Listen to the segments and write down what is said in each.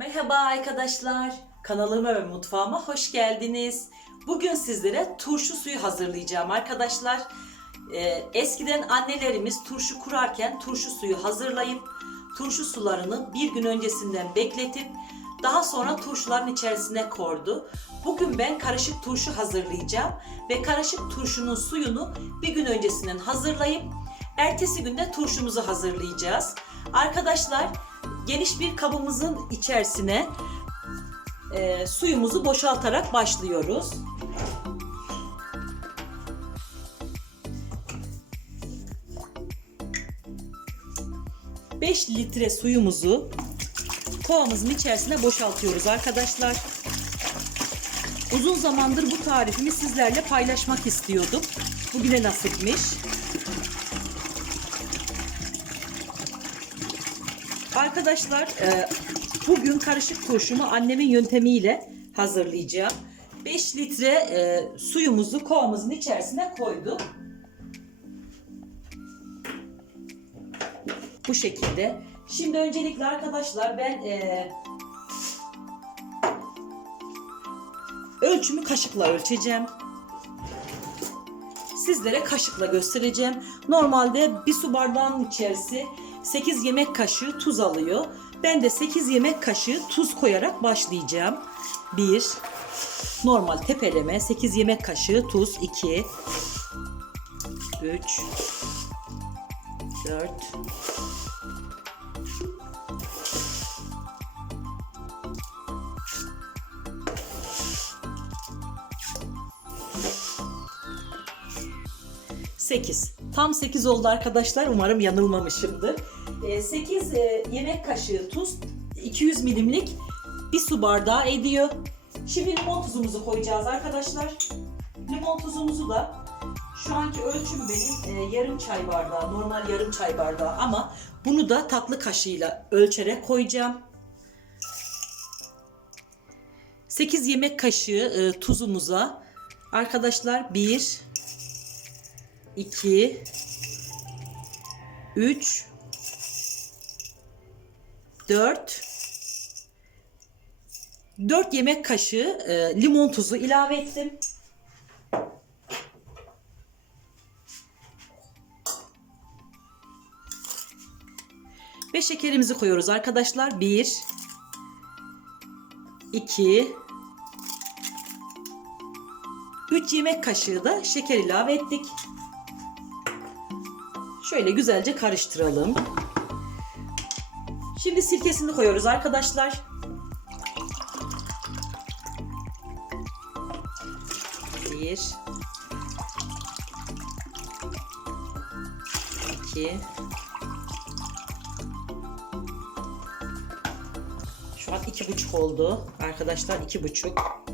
Merhaba arkadaşlar. Kanalıma ve mutfağıma hoş geldiniz. Bugün sizlere turşu suyu hazırlayacağım arkadaşlar. Ee, eskiden annelerimiz turşu kurarken turşu suyu hazırlayıp turşu sularını bir gün öncesinden bekletip daha sonra turşuların içerisine kordu. Bugün ben karışık turşu hazırlayacağım ve karışık turşunun suyunu bir gün öncesinden hazırlayıp ertesi günde turşumuzu hazırlayacağız. Arkadaşlar geniş bir kabımızın içerisine e, suyumuzu boşaltarak başlıyoruz. Beş litre suyumuzu kovamızın içerisine boşaltıyoruz arkadaşlar. Uzun zamandır bu tarifimi sizlerle paylaşmak istiyordum. Bugüne nasipmiş. Arkadaşlar e, bugün karışık turşumu annemin yöntemiyle hazırlayacağım. 5 litre e, suyumuzu kovamızın içerisine koyduk. Bu şekilde. Şimdi öncelikle arkadaşlar ben e, ölçümü kaşıkla ölçeceğim. Sizlere kaşıkla göstereceğim. Normalde bir su bardağının içerisi 8 yemek kaşığı tuz alıyor. Ben de 8 yemek kaşığı tuz koyarak başlayacağım. 1 Normal tepeleme 8 yemek kaşığı tuz 2 3 4 8. Tam 8 oldu arkadaşlar. Umarım yanılmamışımdır. 8 yemek kaşığı tuz 200 milimlik bir su bardağı ediyor. Şimdi limon tuzumuzu koyacağız arkadaşlar. Limon tuzumuzu da şu anki ölçüm benim e, yarım çay bardağı, normal yarım çay bardağı ama bunu da tatlı kaşığıyla ölçerek koyacağım. 8 yemek kaşığı e, tuzumuza arkadaşlar 1 2 3 4 4 yemek kaşığı e, limon tuzu ilave ettim. Ve şekerimizi koyuyoruz arkadaşlar. 1 2 3 yemek kaşığı da şeker ilave ettik. Şöyle güzelce karıştıralım. Şimdi sirkesini koyuyoruz arkadaşlar. Bir. iki, Şu an iki buçuk oldu. Arkadaşlar iki buçuk.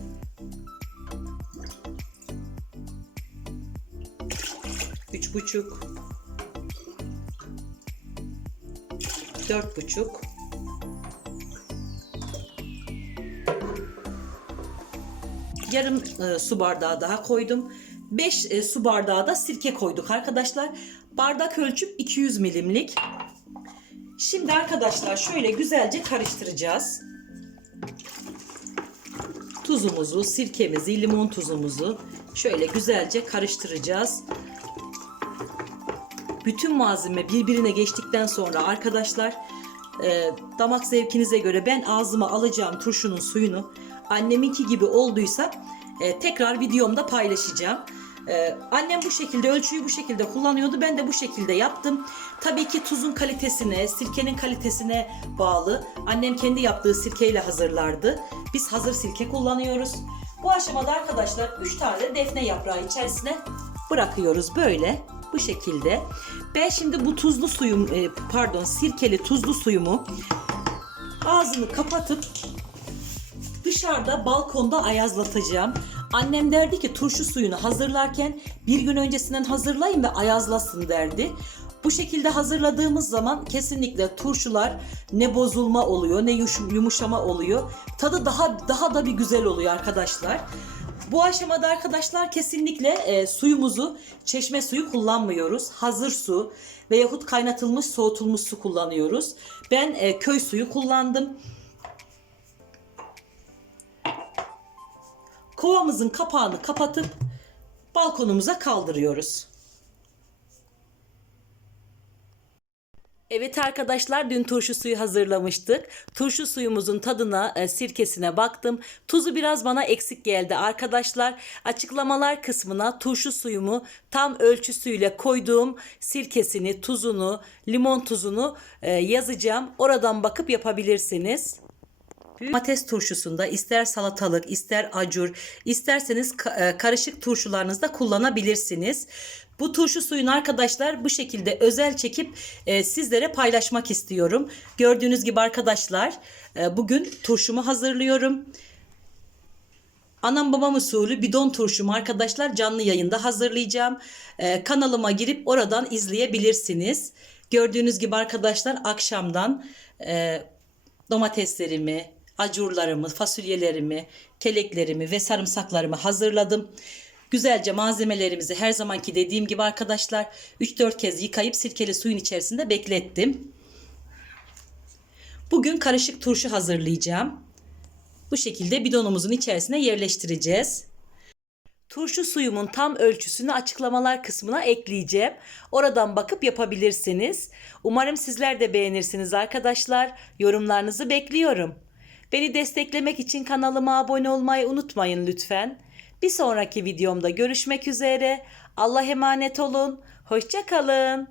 Üç buçuk. Dört buçuk. Yarım e, su bardağı daha koydum. 5 e, su bardağı da sirke koyduk arkadaşlar. Bardak ölçüp 200 milimlik. Şimdi arkadaşlar şöyle güzelce karıştıracağız. Tuzumuzu, sirkemizi, limon tuzumuzu şöyle güzelce karıştıracağız. Bütün malzeme birbirine geçtikten sonra arkadaşlar e, damak zevkinize göre ben ağzıma alacağım turşunun suyunu anneminki gibi olduysa e, tekrar videomda paylaşacağım. E, annem bu şekilde ölçüyü bu şekilde kullanıyordu. Ben de bu şekilde yaptım. Tabii ki tuzun kalitesine, sirkenin kalitesine bağlı. Annem kendi yaptığı sirkeyle hazırlardı. Biz hazır sirke kullanıyoruz. Bu aşamada arkadaşlar 3 tane defne yaprağı içerisine bırakıyoruz böyle bu şekilde. Ben şimdi bu tuzlu suyum e, pardon sirkeli tuzlu suyumu ağzını kapatıp dışarıda balkonda ayazlatacağım. Annem derdi ki turşu suyunu hazırlarken bir gün öncesinden hazırlayın ve ayazlasın derdi. Bu şekilde hazırladığımız zaman kesinlikle turşular ne bozulma oluyor ne yumuşama oluyor. Tadı daha daha da bir güzel oluyor arkadaşlar. Bu aşamada arkadaşlar kesinlikle e, suyumuzu, çeşme suyu kullanmıyoruz. Hazır su veyahut kaynatılmış, soğutulmuş su kullanıyoruz. Ben e, köy suyu kullandım. Kovamızın kapağını kapatıp balkonumuza kaldırıyoruz. Evet arkadaşlar dün turşu suyu hazırlamıştık. Turşu suyumuzun tadına, e, sirkesine baktım. Tuzu biraz bana eksik geldi arkadaşlar. Açıklamalar kısmına turşu suyumu tam ölçüsüyle koyduğum sirkesini, tuzunu, limon tuzunu e, yazacağım. Oradan bakıp yapabilirsiniz. Domates turşusunda ister salatalık, ister acur, isterseniz e, karışık turşularınızda kullanabilirsiniz. Bu turşu suyunu arkadaşlar bu şekilde özel çekip e, sizlere paylaşmak istiyorum. Gördüğünüz gibi arkadaşlar e, bugün turşumu hazırlıyorum. Anam babam usulü bidon turşumu arkadaşlar canlı yayında hazırlayacağım. Ee, kanalıma girip oradan izleyebilirsiniz. Gördüğünüz gibi arkadaşlar akşamdan e, domateslerimi, acurlarımı, fasulyelerimi, keleklerimi ve sarımsaklarımı hazırladım. Güzelce malzemelerimizi her zamanki dediğim gibi arkadaşlar 3-4 kez yıkayıp sirkeli suyun içerisinde beklettim. Bugün karışık turşu hazırlayacağım. Bu şekilde bidonumuzun içerisine yerleştireceğiz. Turşu suyumun tam ölçüsünü açıklamalar kısmına ekleyeceğim. Oradan bakıp yapabilirsiniz. Umarım sizler de beğenirsiniz arkadaşlar. Yorumlarınızı bekliyorum. Beni desteklemek için kanalıma abone olmayı unutmayın lütfen. Bir sonraki videomda görüşmek üzere. Allah emanet olun. Hoşça kalın.